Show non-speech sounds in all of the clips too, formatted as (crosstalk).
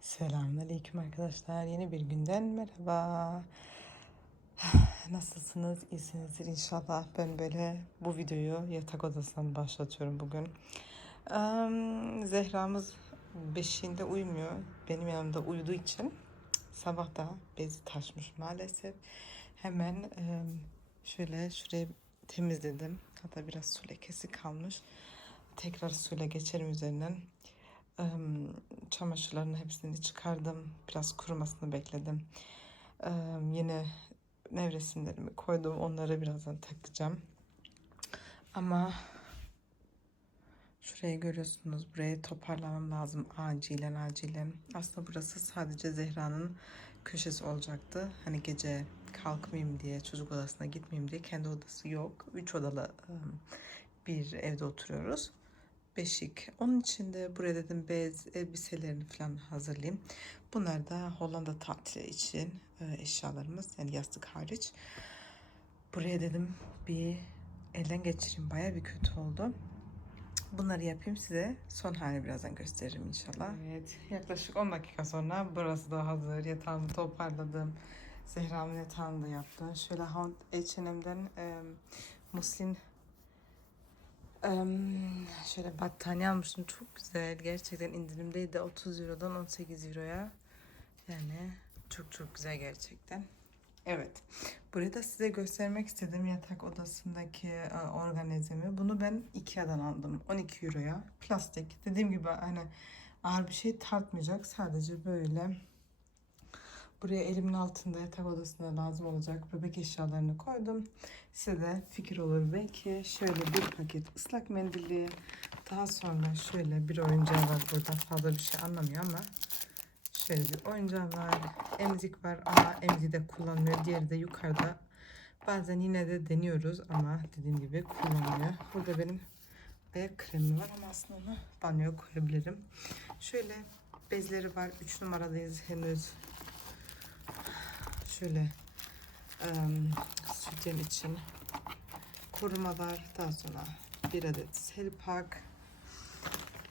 Selamünaleyküm arkadaşlar. Yeni bir günden merhaba. (sighs) Nasılsınız? İyisinizdir inşallah. Ben böyle bu videoyu yatak odasından başlatıyorum bugün. Zehra'mız beşiğinde uyumuyor. Benim yanımda uyuduğu için sabah da bezi taşmış maalesef. Hemen em, şöyle şurayı temizledim. Hatta biraz su lekesi kalmış. Tekrar suyla geçerim üzerinden. Em, çamaşırların hepsini çıkardım. Biraz kurumasını bekledim. Em, yine nevresimlerimi koydum. Onları birazdan takacağım. Ama şurayı görüyorsunuz. Burayı toparlamam lazım acilen acilen. Aslında burası sadece Zehra'nın köşesi olacaktı. Hani gece kalkmayayım diye çocuk odasına gitmeyeyim diye kendi odası yok. Üç odalı em, bir evde oturuyoruz beşik. Onun için de buraya dedim bez elbiselerini falan hazırlayayım. Bunlar da Hollanda tatili için e, eşyalarımız yani yastık hariç. Buraya dedim bir elden geçireyim. Baya bir kötü oldu. Bunları yapayım size. Son halini birazdan gösteririm inşallah. Evet yaklaşık 10 dakika sonra burası da hazır. Yatağımı toparladım. Zehra'mın yatağını da yaptım. Şöyle H&M'den e, muslin Şöyle battaniye almıştım. Çok güzel. Gerçekten indirimdeydi. 30 Euro'dan 18 Euro'ya. Yani çok çok güzel gerçekten. Evet. Burayı da size göstermek istedim yatak odasındaki e, organizemi. Bunu ben Ikea'dan aldım. 12 Euro'ya. Plastik. Dediğim gibi hani ağır bir şey tartmayacak. Sadece böyle Buraya elimin altında yatak odasında lazım olacak bebek eşyalarını koydum. Size de fikir olur belki. Şöyle bir paket ıslak mendili. Daha sonra şöyle bir oyuncağı var burada. Fazla bir şey anlamıyor ama şöyle bir oyuncağı var. Emzik var ama emziği de kullanmıyor. Diğeri de yukarıda. Bazen yine de deniyoruz ama dediğim gibi kullanmıyor. Burada benim ayak kremi var ama aslında onu banyoya koyabilirim. Şöyle bezleri var. 3 numaradayız henüz şöyle um, sütyen için korumalar daha sonra bir adet selpak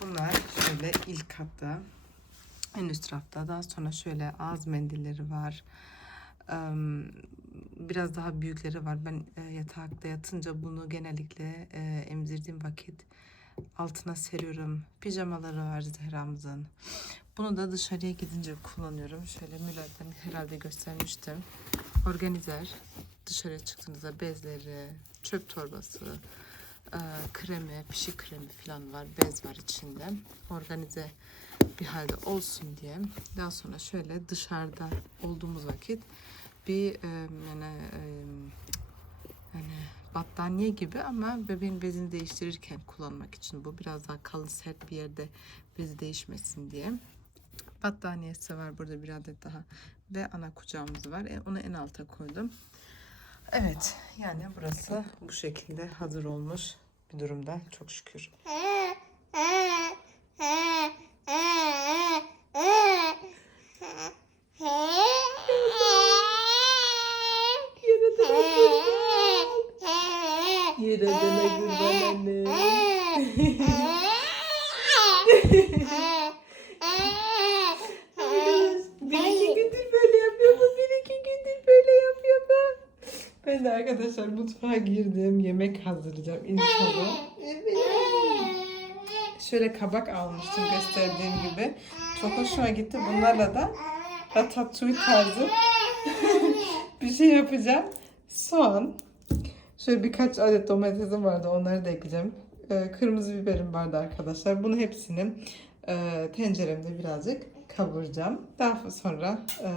bunlar şöyle ilk katta en üst rafta. Daha sonra şöyle ağız mendilleri var. Em, biraz daha büyükleri var. Ben e, yatakta yatınca bunu genellikle e, emzirdiğim vakit altına seriyorum. Pijamaları var Zehra'mızın bunu da dışarıya gidince kullanıyorum. Şöyle Müller'den herhalde göstermiştim. Organizer. Dışarıya çıktığınızda bezleri, çöp torbası, e, kremi, pişi kremi falan var. Bez var içinde. Organize bir halde olsun diye. Daha sonra şöyle dışarıda olduğumuz vakit bir e, yani e, yani battaniye gibi ama bebeğin bezini değiştirirken kullanmak için bu biraz daha kalın sert bir yerde bezi değişmesin diye. Battaniyesi var burada bir adet daha. Ve ana kucağımız var. E, Onu en alta koydum. Evet yani burası bu şekilde hazır olmuş bir durumda. Çok şükür. Bir iki gündür böyle yapıyor bu. Bir iki gündür böyle yapıyor bu. Ben de arkadaşlar mutfağa girdim. Yemek hazırlayacağım inşallah. Şöyle kabak almıştım gösterdiğim gibi. Çok hoşuma gitti. Bunlarla da ratatouille tarzı (laughs) bir şey yapacağım. Soğan. Şöyle birkaç adet domatesim vardı. Onları da ekleyeceğim. Ee, kırmızı biberim vardı arkadaşlar. Bunu hepsini e, tenceremde birazcık kavuracağım. Daha sonra e,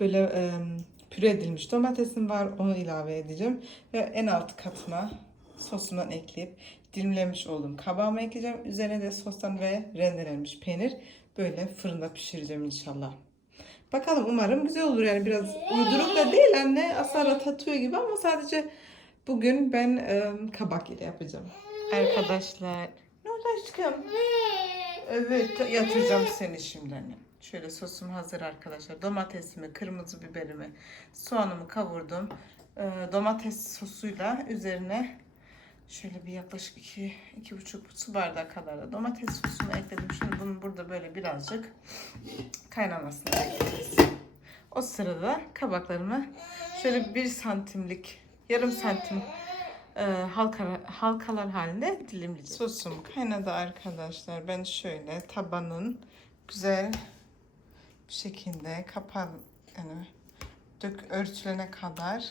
böyle e, püre edilmiş domatesim var. Onu ilave edeceğim. Ve en alt katına sosundan ekleyip dilimlemiş olduğum kabağımı ekleyeceğim. Üzerine de sostan ve rendelenmiş peynir böyle fırında pişireceğim inşallah. Bakalım umarım güzel olur yani biraz uyduruk da değil anne asla ratatouille gibi ama sadece bugün ben e, kabak ile yapacağım. Arkadaşlar ne oldu aşkım? Evet yatıracağım seni şimdi anne. Şöyle sosum hazır arkadaşlar. Domatesimi, kırmızı biberimi, soğanımı kavurdum. Ee, domates sosuyla üzerine Şöyle bir yaklaşık iki, iki buçuk su bardağı kadar da domates sosunu ekledim. Şimdi bunu burada böyle birazcık kaynamasını bekleyeceğiz. O sırada kabaklarımı şöyle bir santimlik, yarım santim e, halkalar, halkalar halinde dilimleyeceğim. Sosum kaynadı arkadaşlar. Ben şöyle tabanın güzel bir şekilde kapağı yani dök örtülene kadar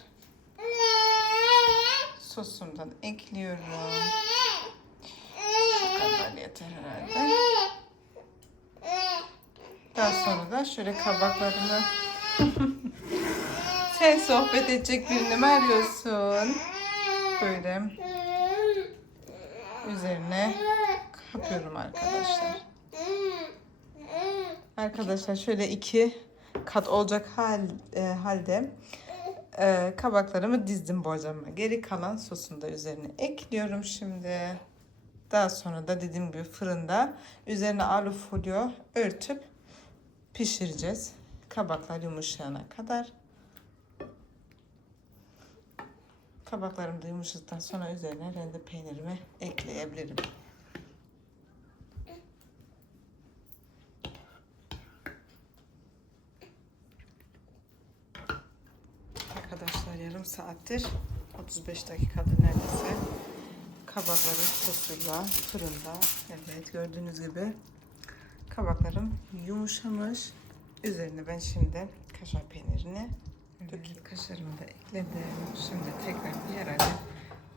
sosumdan ekliyorum. Bu kadar yeter herhalde. Daha sonra da şöyle kabaklarını (laughs) sen sohbet edecek birini mi arıyorsun? Böyle üzerine kapıyorum arkadaşlar. Arkadaşlar şöyle iki kat olacak hal, e, halde e, kabaklarımı dizdim borcama. Geri kalan sosunu da üzerine ekliyorum şimdi. Daha sonra da dediğim gibi fırında üzerine alu folyo örtüp pişireceğiz. Kabaklar yumuşayana kadar. Kabaklarım da yumuşadıktan sonra üzerine rende peynirimi ekleyebilirim. Arkadaşlar yarım saattir 35 dakikadır neredeyse kabakların sosuyla fırında evet gördüğünüz gibi kabaklarım yumuşamış üzerine ben şimdi kaşar peynirini dökeyim kaşarımı da ekledim şimdi tekrar bir herhalde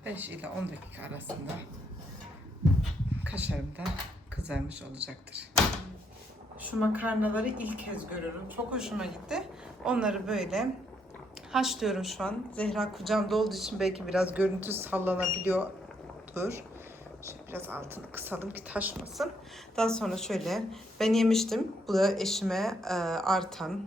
5 ile 10 dakika arasında kaşarım da kızarmış olacaktır şu makarnaları ilk kez görüyorum çok hoşuma gitti onları böyle haşlıyorum şu an. Zehra kucağımda olduğu için belki biraz görüntü sallanabiliyordur. Şöyle biraz altını kısalım ki taşmasın. Daha sonra şöyle ben yemiştim. Bu da eşime e, artan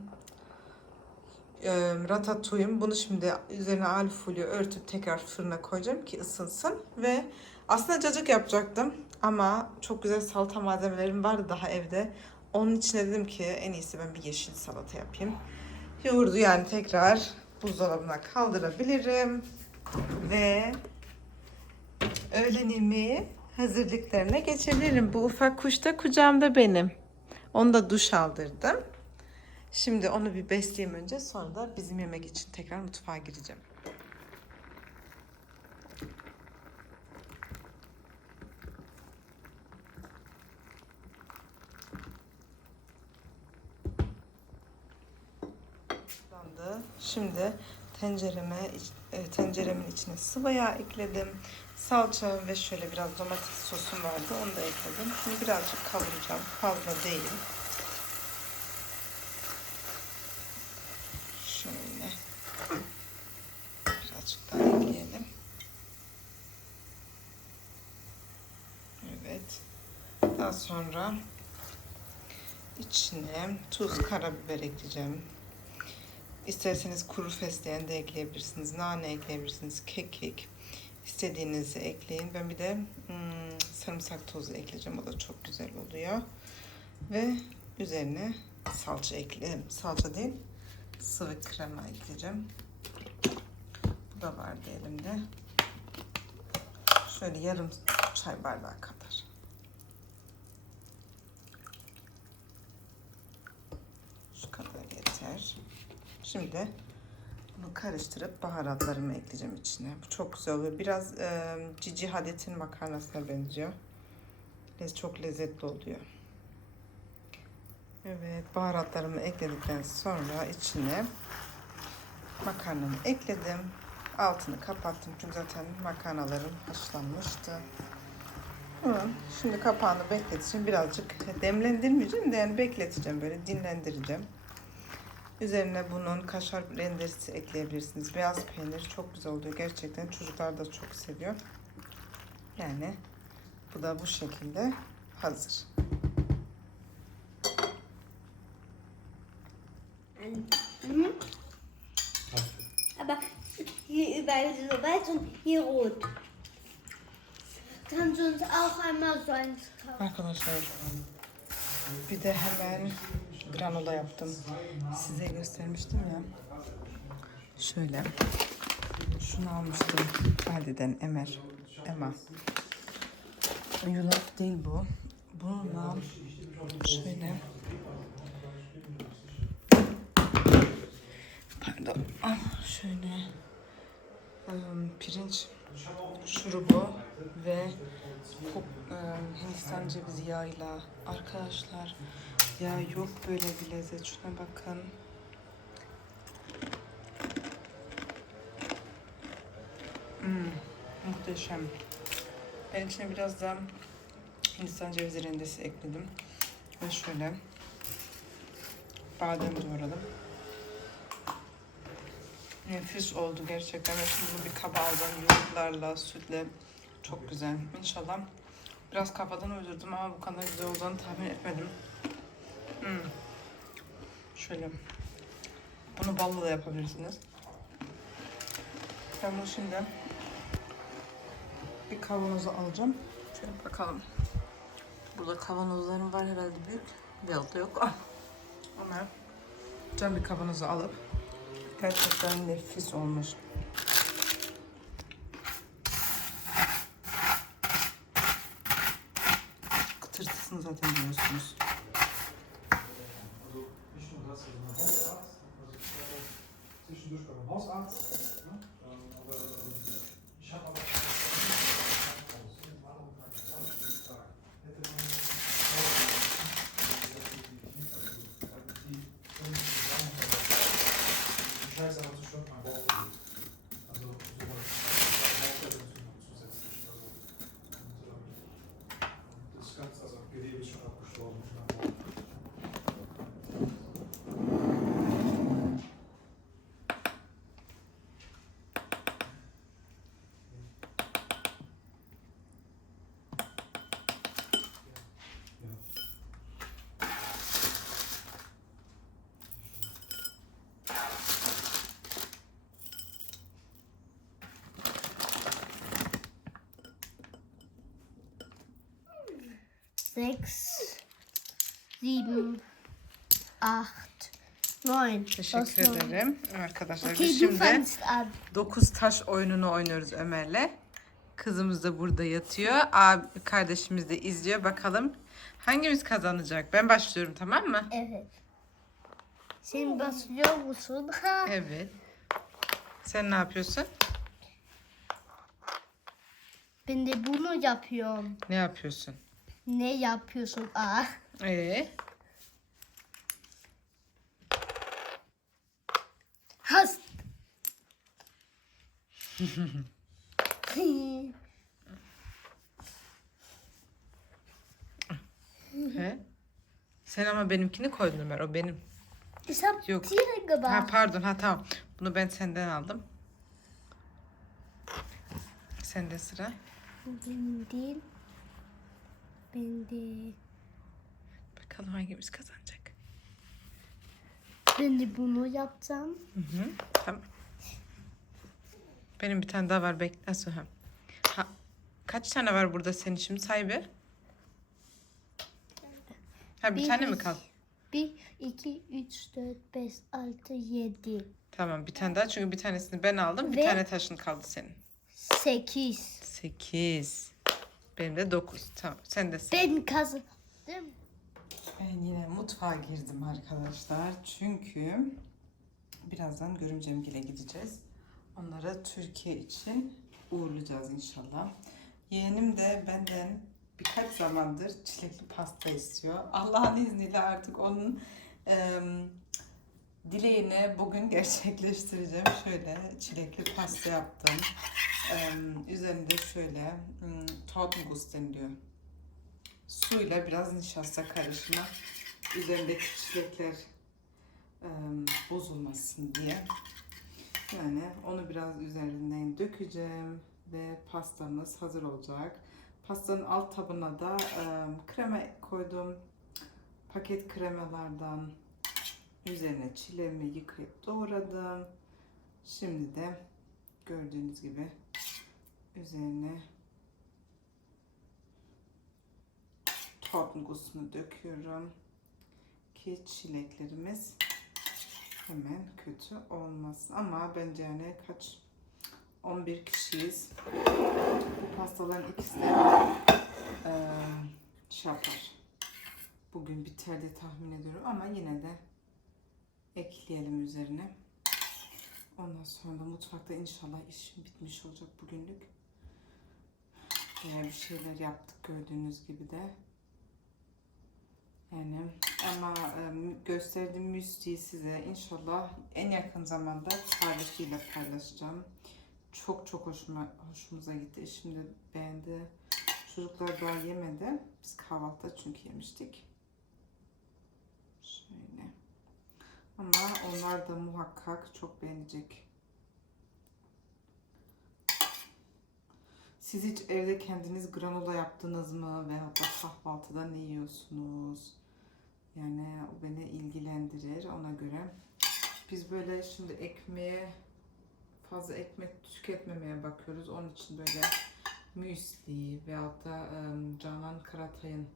e, ratatouille. Bunu şimdi üzerine alüf folyo örtüp tekrar fırına koyacağım ki ısınsın. Ve aslında cacık yapacaktım. Ama çok güzel salata malzemelerim vardı daha evde. Onun için dedim ki en iyisi ben bir yeşil salata yapayım. Yoğurdu yani tekrar buzdolabına kaldırabilirim. Ve öğlen yemeği hazırlıklarına geçebilirim. Bu ufak kuş da kucağımda benim. Onu da duş aldırdım. Şimdi onu bir besleyeyim önce sonra da bizim yemek için tekrar mutfağa gireceğim. Şimdi tencereme e, tenceremin içine sıvı yağ ekledim. Salça ve şöyle biraz domates sosum vardı. Onu da ekledim. Şimdi birazcık kavuracağım. Fazla değil. Şöyle. Birazcık daha ekleyelim. Evet. Daha sonra içine tuz, karabiber ekleyeceğim. İsterseniz kuru fesleğen de ekleyebilirsiniz. Nane ekleyebilirsiniz. Kekik. istediğinizi ekleyin. Ben bir de hmm, sarımsak tozu ekleyeceğim. O da çok güzel oluyor. Ve üzerine salça ekleyeyim. Salça değil. Sıvı krema ekleyeceğim. Bu da vardı elimde. Şöyle yarım çay bardağı kadar. Şu kadar yeter. Şimdi bunu karıştırıp baharatlarımı ekleyeceğim içine. Bu çok güzel oluyor. Biraz e, Cici Hadet'in makarnasına benziyor. Lez çok lezzetli oluyor. Evet, baharatlarımı ekledikten sonra içine makarnamı ekledim. Altını kapattım çünkü zaten makarnalarım haşlanmıştı. Şimdi kapağını bekleteceğim. Birazcık demlendirmeyeceğim de yani bekleteceğim böyle dinlendireceğim. Üzerine bunun kaşar rendesi ekleyebilirsiniz. Beyaz peynir çok güzel oluyor. Gerçekten çocuklar da çok seviyor. Yani bu da bu şekilde hazır. Aber hier überall so weiß und hier rot. Kannst du uns auch einmal so eins kaufen? Arkadaşlar bir de hemen granola yaptım. Size göstermiştim ya. Şöyle. Şunu almıştım. Aldi'den Emer. Emma. Yulaf değil bu. Bununla şöyle pardon ah, şöyle ım, pirinç şurubu ve ım, Hindistan cevizi yağıyla arkadaşlar ya yok böyle bir lezzet şuna bakın Hmm, muhteşem ben içine biraz da Hindistan cevizi rendesi ekledim ve şöyle badem doğradım Nefis oldu gerçekten. Ben şimdi bunu bir kaba aldım. Yoğurtlarla, sütle. Çok güzel. İnşallah. Biraz kafadan uydurdum ama bu kadar güzel olacağını tahmin etmedim. Hmm. Şöyle. Bunu balla da yapabilirsiniz. Ben bunu şimdi bir kavanoza alacağım. Şöyle bakalım. Burada kavanozlarım var herhalde büyük. Veyahut da yok. (laughs) Ama can bir kavanoza alıp Gerçekten nefis olmuş. Kıtırtısını zaten biliyorsunuz. Zwischendurch beim Hausarzt. Ne? Sechs, sieben, acht, neun. Teşekkür noch? ederim arkadaşlar. Okay, Biz şimdi fängst an. 9 taş oyununu oynuyoruz Ömer'le. Kızımız da burada yatıyor. Abi kardeşimiz de izliyor. Bakalım hangimiz kazanacak? Ben başlıyorum tamam mı? Evet. Sen başlıyor musun? Ha. (laughs) Evet. Sen ne yapıyorsun? Ben de bunu yapıyorum. Ne yapıyorsun? Ne yapıyorsun? Ah. Ee, Hast. he? Sen ama benimkini koydun Ömer. O benim. ich hab Yok. Ha pardon ha tamam. Bunu ben senden aldım. Sende sıra. Ben değil. Ben de. Bakalım hangimiz kazanacak. Ben de bunu yapacağım. Hı hı. Tamam. Benim bir tane daha var bekle sonra. Ha, kaç tane var burada senin şimdi sahibi? Ha bir Bir, tane mi kal? 1, 2, 3, 4, 5, 6, 7, Tamam bir tane daha çünkü bir tanesini ben aldım. Bir Ve- tane taşın kaldı senin. 8. Sekiz. Benim de dokuz. Tamam sen de sıra. Ben kazandım. Ben yine mutfağa girdim arkadaşlar. Çünkü birazdan görümcemgile gideceğiz. Onlara Türkiye için uğurlayacağız inşallah. Yeğenim de benden birkaç zamandır çilekli pasta istiyor. Allah'ın izniyle artık onun em, dileğini bugün (laughs) gerçekleştireceğim. Şöyle çilekli pasta yaptım. Em, üzerinde şöyle hmm, Tortenguss deniliyor suyla biraz nişasta karışımı üzerindeki çilekler em, bozulmasın diye. Yani onu biraz üzerinden dökeceğim ve pastamız hazır olacak. Pastanın alt tabına da em, krema koydum. Paket kremalardan üzerine çilemi yıkayıp doğradım. Şimdi de gördüğünüz gibi üzerine Tortenguss'unu döküyorum ki çileklerimiz hemen kötü olmasın. Ama bence yani kaç 11 kişiyiz. Bu pastaların ikisi de eee, şey yapar. Bugün biter diye tahmin ediyorum ama yine de ekleyelim üzerine. Ondan sonra da mutfakta inşallah işim bitmiş olacak bugünlük. Bayağı bir şeyler yaptık gördüğünüz gibi de. Yani ama e, gösterdiğim müstiği size inşallah en yakın zamanda tarifiyle paylaşacağım. Çok çok hoşuma hoşumuza gitti. Şimdi beğendi. Çocuklar daha yemedi. Biz kahvaltıda çünkü yemiştik. Şöyle. Ama onlar da muhakkak çok beğenecek. Siz hiç evde kendiniz granola yaptınız mı? Veyahut da kahvaltıda ne yiyorsunuz? Yani o beni ilgilendirir ona göre. Biz böyle şimdi ekmeğe fazla ekmek tüketmemeye bakıyoruz. Onun için böyle müsli veyahut da ım, Canan Karatay'ın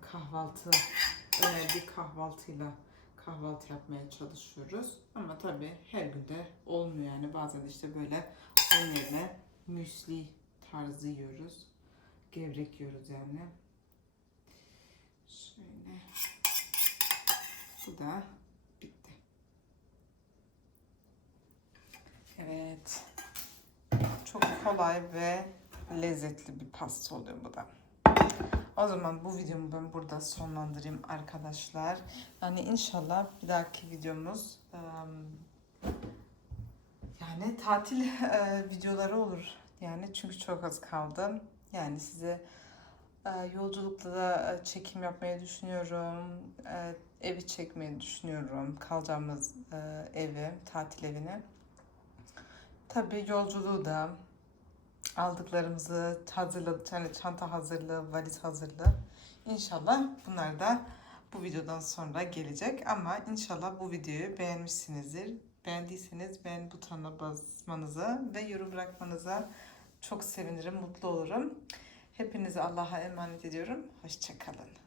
kahvaltı önerdiği kahvaltıyla kahvaltı yapmaya çalışıyoruz. Ama tabii her günde olmuyor yani. Bazen işte böyle onun yerine müsli tarzı yiyoruz. Gevrek yiyoruz yani. Şöyle. Bu da bitti. Evet. Çok kolay ve lezzetli bir pasta oluyor bu da. O zaman bu videomu ben burada sonlandırayım arkadaşlar. Yani inşallah bir dahaki videomuz yani tatil videoları olur. Yani çünkü çok az kaldı. Yani size yolculukta da çekim yapmayı düşünüyorum. Evi çekmeyi düşünüyorum. Kalacağımız evi, tatil evini. Tabii yolculuğu da aldıklarımızı hazırladık. Yani çanta hazırlığı, valiz hazırlığı. İnşallah bunlar da bu videodan sonra gelecek. Ama inşallah bu videoyu beğenmişsinizdir. Beğendiyseniz beğen butonuna basmanızı ve yorum bırakmanıza çok sevinirim, mutlu olurum. Hepinizi Allah'a emanet ediyorum. Hoşçakalın.